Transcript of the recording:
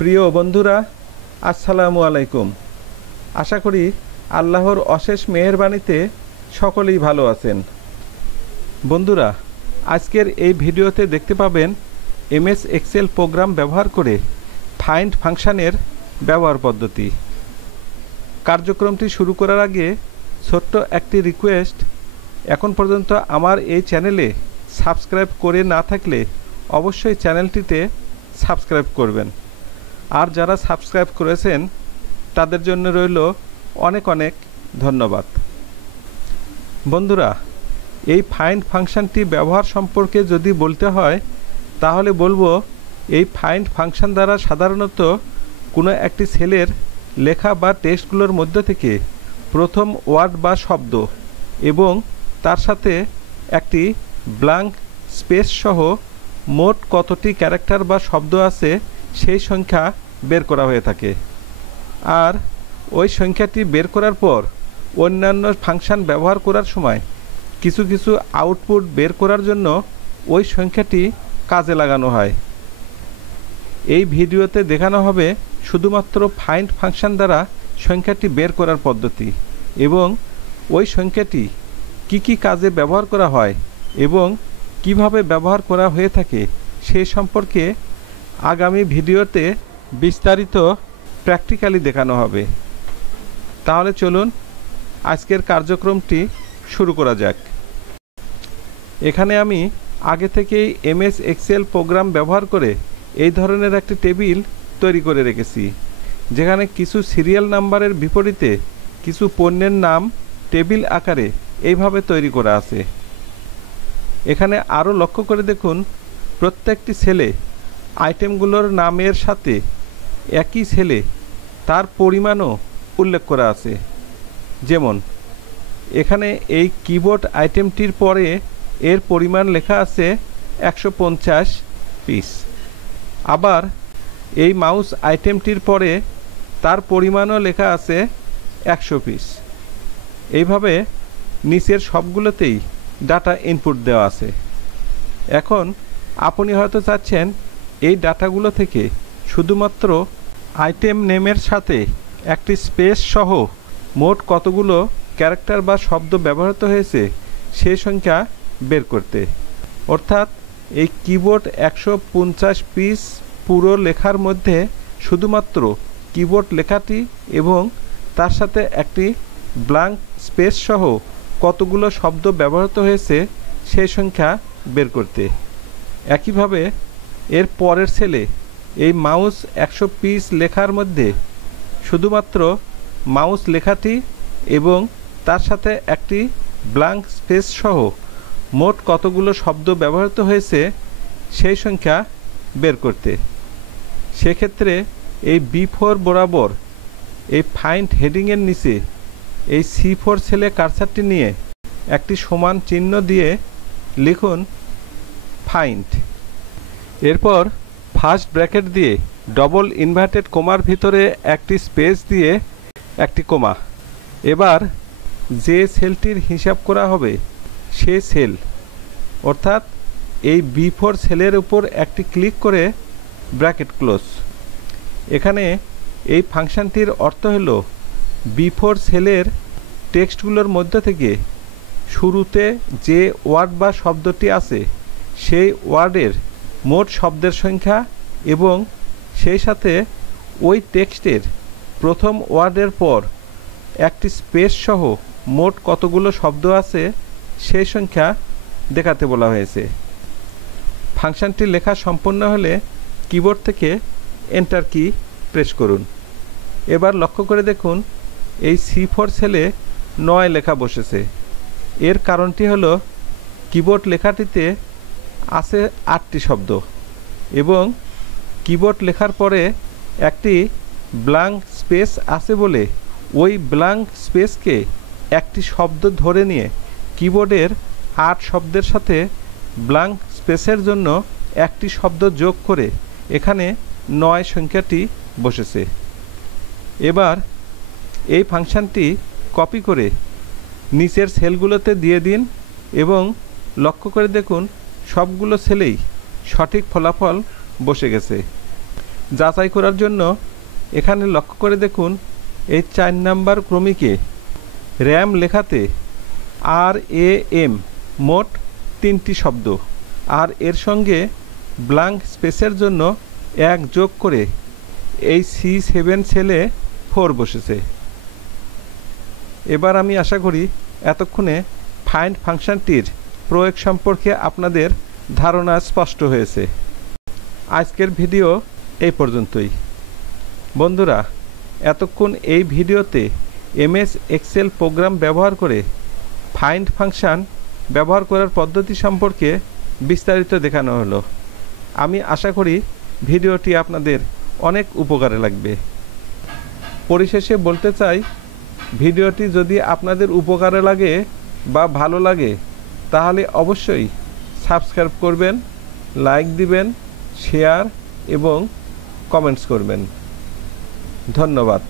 প্রিয় বন্ধুরা, আসসালামু আলাইকুম। আশা করি আল্লাহর অশেষ মেহেরবানিতে সকলেই ভালো আছেন। বন্ধুরা, আজকের এই ভিডিওতে দেখতে পাবেন এমএস এক্সেল প্রোগ্রাম ব্যবহার করে ফাইন্ড ফাংশনের ব্যবহার পদ্ধতি। কার্যক্রমটি শুরু করার আগে ছোট্ট একটি রিকোয়েস্ট, এখন পর্যন্ত আমার এই চ্যানেলে সাবস্ক্রাইব করে না থাকলে অবশ্যই চ্যানেলটিতে সাবস্ক্রাইব করবেন। আর যারা সাবস্ক্রাইব করেছেন তাদের জন্য রইল অনেক অনেক ধন্যবাদ। বন্ধুরা, এই ফাইন্ড ফাংশনটি ব্যবহার সম্পর্কে যদি বলতে হয় তাহলে বলবো, এই ফাইন্ড ফাংশন দ্বারা সাধারণত কোনো একটি সেলের লেখা বা টেক্সটগুলোর মধ্যে থেকে প্রথম ওয়ার্ড বা শব্দ এবং তার সাথে একটি ব্ল্যাঙ্ক স্পেস সহ মোট কতটি ক্যারেক্টার বা শব্দ আছে সেই সংখ্যা বের করা হয়ে থাকে। আর ওই সংখ্যাটি বের করার পর অন্যান্য ফাংশন ব্যবহার করার সময় কিছু কিছু আউটপুট বের করার জন্য ওই সংখ্যাটি কাজে লাগানো হয়। এই ভিডিওতে দেখানো হবে শুধুমাত্র ফাইন্ড ফাংশন দ্বারা সংখ্যাটি বের করার পদ্ধতি এবং ওই সংখ্যাটি কি কি কাজে ব্যবহার করা হয় এবং কিভাবে ব্যবহার করা হয়ে থাকে সেই সম্পর্কে আগামী ভিডিওতে বিস্তারিত প্র্যাকটিক্যালি দেখানো হবে। তাহলে চলুন আজকের কার্যক্রমটি শুরু করা যাক। এখানে আমি আগে থেকেই এমএস এক্সেল প্রোগ্রাম ব্যবহার করে এই ধরনের একটি টেবিল তৈরি করে রেখেছি, যেখানে কিছু সিরিয়াল নাম্বারের বিপরীতে কিছু পণ্যের নাম টেবিল আকারে এইভাবে তৈরি করা আছে। এখানে আরও লক্ষ্য করে দেখুন, প্রত্যেকটি সেলে আইটেমগুলোর নামের সাথে একই সেলে তার পরিমাণও উল্লেখ করা আছে। যেমন এখানে এই কিবোর্ড আইটেমটির পরে এর পরিমাণ লেখা আছে 150 পিস। আবার এই মাউস আইটেমটির পরে তার পরিমাণও লেখা আছে 100 পিস। এইভাবে নিচের সবগুলোতেই ডাটা ইনপুট দেওয়া আছে। এখন আপনি হয়তো চাচ্ছেন এই ডাটাগুলো থেকে শুধুমাত্র আইটেম নেমের সাথে একটি স্পেস সহ মোট কতগুলো ক্যারেক্টার বা শব্দ ব্যবহৃত হয়েছে সেই সংখ্যা বের করতে। অর্থাৎ এই কিবোর্ড 150 পিস পুরো লেখার মধ্যে শুধুমাত্র কিবোর্ড লেখাটি এবং তার সাথে একটি ব্ল্যাঙ্ক স্পেস সহ কতগুলো শব্দ ব্যবহৃত হয়েছে সেই সংখ্যা বের করতে। একইভাবে এর পরের সেলে এই মাউস 100 পিস লেখার মধ্যে শুধুমাত্র মাউস লেখাটি এবং তার সাথে একটি ব্ল্যাঙ্ক স্পেস সহ মোট কতগুলো শব্দ ব্যবহৃত হয়েছে সেই সংখ্যা বের করতে। সেক্ষেত্রে এই B4 বরাবর এই ফাইন্ড হেডিংয়ের নিচে এই C4 সেলে কার্সারটি নিয়ে একটি সমান চিহ্ন দিয়ে লিখুন ফাইন্ড। এরপর ফার্স্ট ব্র্যাকেট দিয়ে ডবল ইনভার্টেড কোমার ভিতরে একটি স্পেস দিয়ে একটি কোমা। এবার যে সেলটির হিসাব করা হবে সে সেল, অর্থাৎ এই B4 সেলের উপর একটি ক্লিক করে ব্র্যাকেট ক্লোজ। এখানে এই ফাংশনটির অর্থ হলো B4 সেলের টেক্সটগুলোর মধ্যে থেকে শুরুতে যে ওয়ার্ড বা শব্দটি আছে সেই ওয়ার্ডের মোট শব্দের সংখ্যা এবং সেই সাথে ওই টেক্সটের প্রথম ওয়ার্ডের পর একটি স্পেস সহ মোট কতগুলো শব্দ আছে সেই সংখ্যা দেখাতে বলা হয়েছে। ফাংশনটি লেখা সম্পন্ন হলে কিবোর্ড থেকে এন্টার কি প্রেস করুন। এবার লক্ষ্য করে দেখুন, এই C4 সেলে 9 লেখা বসেছে। এর কারণটি হলো কিবোর্ড লেখাটিতে আছে 8টি শব্দ এবং কিবোর্ড লেখার পরে একটি ব্ল্যাঙ্ক স্পেস আছে বলে ওই ব্ল্যাঙ্ক স্পেসকে একটি শব্দ ধরে নিয়ে কিবোর্ডের 8 শব্দের সাথে ব্ল্যাঙ্ক স্পেসের জন্য একটি শব্দ যোগ করে এখানে 9 সংখ্যাটি বসেছে। এবার এই ফাংশনটি কপি করে নিচের সেলগুলোতে দিয়ে দিন এবং লক্ষ্য করে দেখুন সবগুলো সেলেই সঠিক ফলাফল বসে গেছে। যাচাই করার জন্য এখানে লক্ষ্য করে দেখুন এই 4 নাম্বার ক্রমিকে র্যাম লেখাতে RAM মোট 3টি শব্দ আর এর সঙ্গে ব্ল্যাঙ্ক স্পেসের জন্য 1 যোগ করে এই C7 সেলে 4 বসেছে। এবার আমি আশা করি এতক্ষণে ফাইন্ড ফাংশনটির প্রয়োগ সম্পর্কে আপনাদের ধারণা স্পষ্ট হয়েছে। আজকের ভিডিও এই পর্যন্তই। বন্ধুরা, এতক্ষণ এই ভিডিওতে MS এক্সেল প্রোগ্রাম ব্যবহার করে ফাইন্ড ফাংশন ব্যবহার করার পদ্ধতি সম্পর্কে বিস্তারিত দেখানো হলো। আমি আশা করি ভিডিওটি আপনাদের অনেক উপকারে লাগবে। পরিশেষে বলতে চাই, ভিডিওটি যদি আপনাদের উপকারে লাগে বা ভালো লাগে তাহলে অবশ্যই সাবস্ক্রাইব করবেন, লাইক দিবেন, শেয়ার এবং কমেন্টস করবেন। ধন্যবাদ।